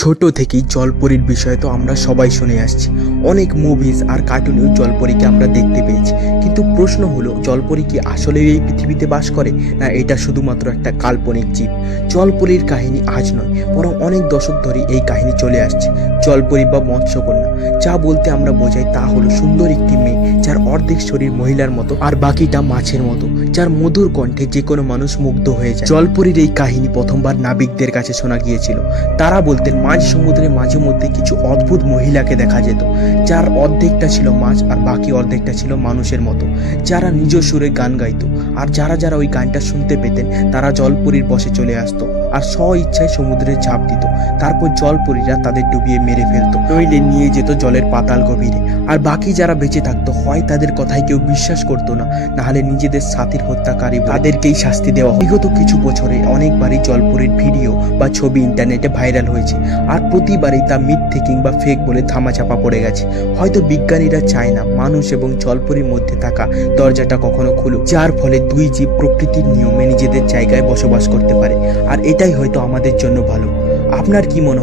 ছোট থেকেই জলপরীর বিষয়ে তো আমরা সবাই শুনে আসছি। অনেক মুভিজ আর কার্টুনেও জলপরীকে আমরা দেখতে পেয়েছি, কিন্তু প্রশ্ন হলো জলপরী কি আসলে এই পৃথিবীতে বাস করে, না এটা শুধুমাত্র একটা কাল্পনিক জীব? জলপরীর কাহিনী আজ নয়, বরং অনেক দশক ধরে এই কাহিনী চলে আসছে। জলপরী বা মৎস্যকন্যা, যা বলতে আমরা বোঝাই তা হলো সুন্দর একটি মেয়ে যার অর্ধেক শরীর মহিলার মতো আর বাকিটা মাছের মতো, যার মধুর কণ্ঠে যে কোনো মানুষ মুগ্ধ হয়ে যায়। জলপরীর এই কাহিনী প্রথমবার নাবিকদের কাছে শোনা গিয়েছিল। তারা বলতেন মাঝ সমুদ্রে মাঝে মধ্যে কিছু অদ্ভুত মহিলাকে দেখা যেত, যার অর্ধেকটা ছিল মাছ আর বাকি অর্ধেকটা ছিল মানুষের মতো, যারা নিজ সুরে গান গাইতো। আর যারা যারা ওই গানটা শুনতে পেতেন তারা জলপরীর বশে চলে আসতো আর স্ব ইচ্ছায় সমুদ্রে ঝাঁপ দিত। তারপর জলপরীরা তাদের ডুবিয়ে মেরে ফেলতো, নইলে নিয়ে যেত জলের পাতাল গভীরে। আর বাকি যারা বেঁচে থাকতো, হয় তাদের কথায় কেউ বিশ্বাস করতো না, নাহলে নিজেদের সাথীর হত্যাকারী তাদেরকেই শাস্তি দেওয়া হয়। বিগত কিছু বছরে অনেকবারই জলপরীর ভিডিও বা ছবি ইন্টারনেটে ভাইরাল হয়েছে, আর প্রতিবারই তা মিথ্যে কিংবা ফেক বলে ধামাচাপা পড়ে গেছে। হয়তো বিজ্ঞানীরা চায় না মানুষ এবং জলপরীর মধ্যে থাকা দরজাটা কখনো খুলুক, যার ফলে দুই জীব প্রকৃতির নিয়মে নিজেদের জায়গায় বসবাস করতে পারে। আর এটাই হয়তো আমাদের জন্য ভালো। আপনার কি মনে হয়?